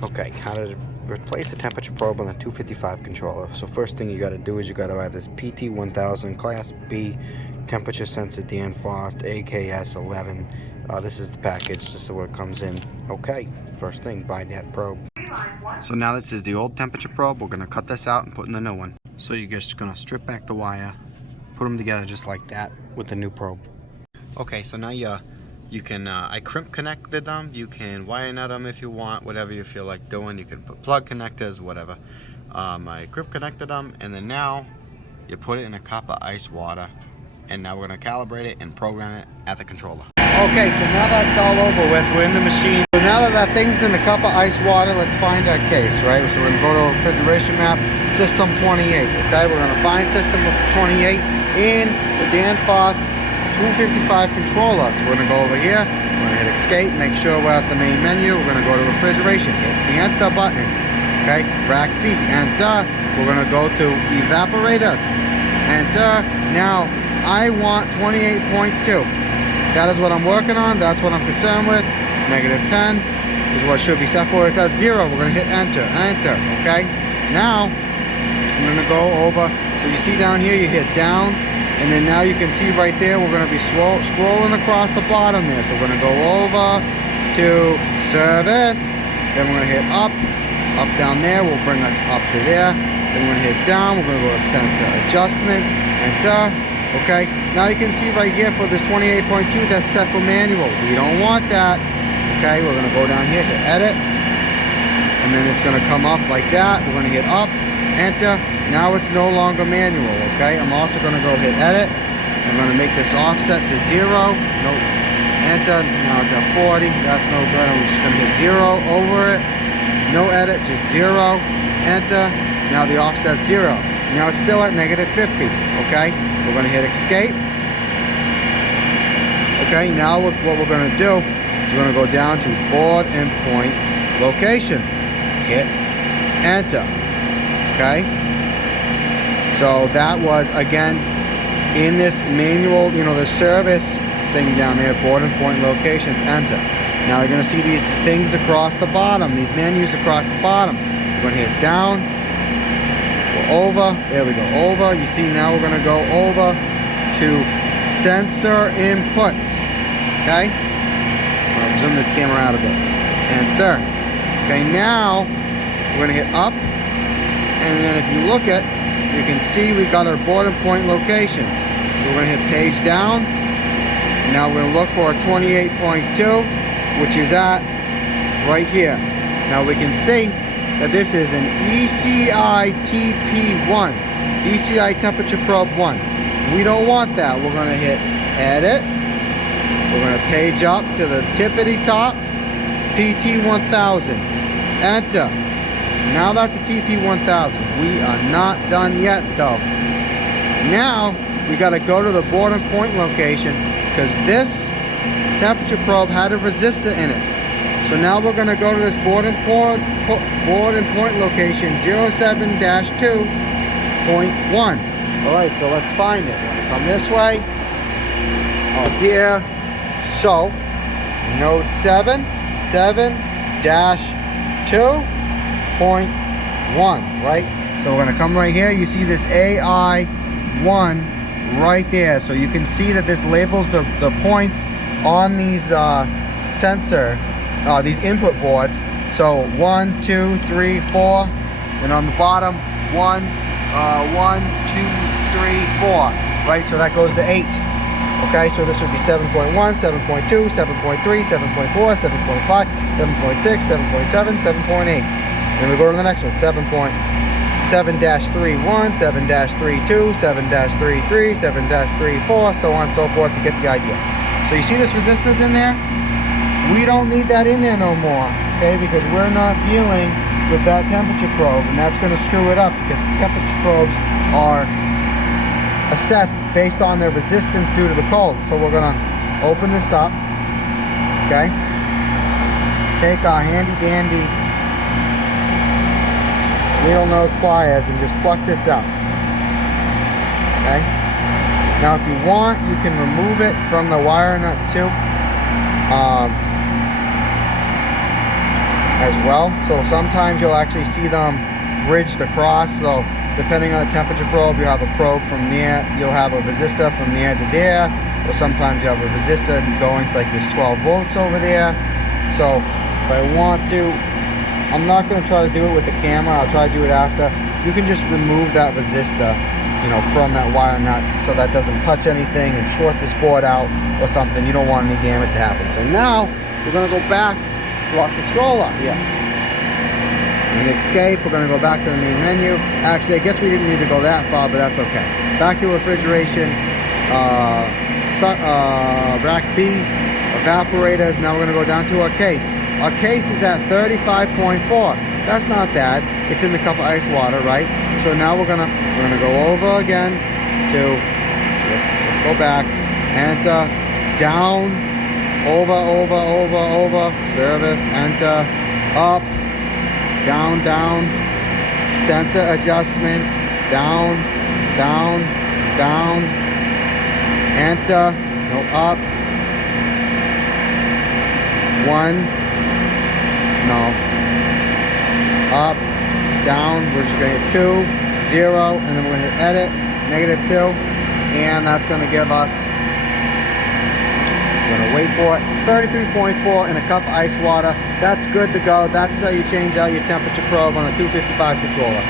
Okay, how to replace the temperature probe on the 255 controller. So first thing you got to do is you got to buy this PT1000 Class B temperature sensor Danfoss AKS 11. This is the package. This is what it comes in. Okay, first thing, buy that probe. So now this is the old temperature probe. We're going to cut this out and put in the new one. So you're just going to strip back the wire, put them together just like that with the new probe. Okay, so now you can, I crimp connected them, you can wire nut them if you want, whatever you feel like doing. You can put plug connectors, whatever. I crimp connected them, and then now you put it in a cup of ice water, and now we're going to calibrate it and program it at the controller. Okay, so now that's all over with, we're in the machine. So now that thing's in a cup of ice water, let's find our case, right? So we're going to go to a refrigeration map, system 28, okay? We're going to find system 28 in the Danfoss 255 controller. So we're going to go over here, we're going to hit escape, make sure we're at the main menu, we're going to go to refrigeration, hit the enter button, okay, rack feet, enter, we're going to go to evaporators, enter. Now I want 28.2, that is what I'm working on, that's what I'm concerned with. Negative 10 is what should be set for. It's at 0, we're going to hit enter, enter, okay. Now I'm going to go over, so you see down here, you hit down, and then now you can see right there, we're going to be scrolling across the bottom there. So we're going to go over to service, then we're going to hit up down there, will bring us up to there. Then we're going to hit down, we're going to go to sensor adjustment, enter. Okay, now you can see right here for this 28.2, that's set for manual. We don't want that. Okay, we're going to go down here to edit, and then it's going to come up like that. We're going to hit up, enter. Now it's no longer manual, okay? I'm also going to go hit edit. I'm going to make this offset to 0. Nope. Enter. Now it's at 40. That's no good. I'm just going to hit 0 over it. No edit, just 0. Enter. Now the offset's 0. Now it's still at negative 50, okay? We're going to hit escape. Okay, now what we're going to do is we're going to go down to board and point locations. Hit enter. Okay, so that was again in this manual, you know, the service thing down there, board and point locations, enter. Now you're going to see these things across the bottom, these menus across the bottom. We're going to hit down, go over, there we go, over. You see now we're going to go over to sensor inputs. Okay, I'll zoom this camera out a bit. Enter. Okay, now we're going to hit up. And then if you look at, you can see we've got our board and point locations. So we're going to hit page down. Now we're going to look for a 28.2, which is at right here. Now we can see that this is an ECI TP1, ECI temperature probe 1. We don't want that. We're going to hit edit. We're going to page up to the tippity top, PT1000. Enter. Now that's a TP1000. We are not done yet though. Now we got to go to the board and point location because this temperature probe had a resistor in it. So now we're going to go to this board and point location 07-2.1. Alright, so let's find it. We're going to come this way. Up here. So node 7-2.1, right? So we're going to come right here. You see this AI1 right there. So you can see that this labels the points on these these input boards. So 1, 2, 3, 4, and on the bottom 1, 1, 2, 3, 4. Right? So that goes to 8. Okay, so this would be 7.1, 7.2, 7.3, 7.4, 7.5, 7.6, 7.7, 7.8. Then we go to the next one, 7.7-31, 7-32, 7-33, 7-34, so on and so forth to get the idea. So you see this resistors in there? We don't need that in there no more, okay, because we're not dealing with that temperature probe, and that's going to screw it up because temperature probes are assessed based on their resistance due to the cold. So we're going to open this up, okay, take our handy dandy needle nose pliers and just pluck this out. Okay. Now if you want, you can remove it from the wire nut too. as well. So sometimes you'll actually see them bridged across. So depending on the temperature probe, you have a probe from there, you'll have a resistor from there to there, or sometimes you have a resistor going to like this 12 volts over there. So if I want to, I'm not going to try to do it with the camera, I'll try to do it after. You can just remove that resistor, you know, from that wire nut so that doesn't touch anything and short this board out or something. You don't want any damage to happen. So now we're going to go back to our controller here. We're going to escape, we're going to go back to the main menu. Actually, I guess we didn't need to go that far, but that's okay. Back to refrigeration, rack B, evaporators. Now we're going to go down to our case. Our case is at 35.4. That's not bad. It's in the cup of ice water, right? So now we're gonna go over again to, let's go back, enter, down, over, service, enter, up, down, sensor adjustment, down, enter, no, up, 1, no, up, down, we're just going to hit 2, 0, and then we're going to hit edit, -2, and that's going to give us, we're going to wait for it, 33.4 in a cup of ice water. That's good to go. That's how you change out your temperature probe on a 255 controller.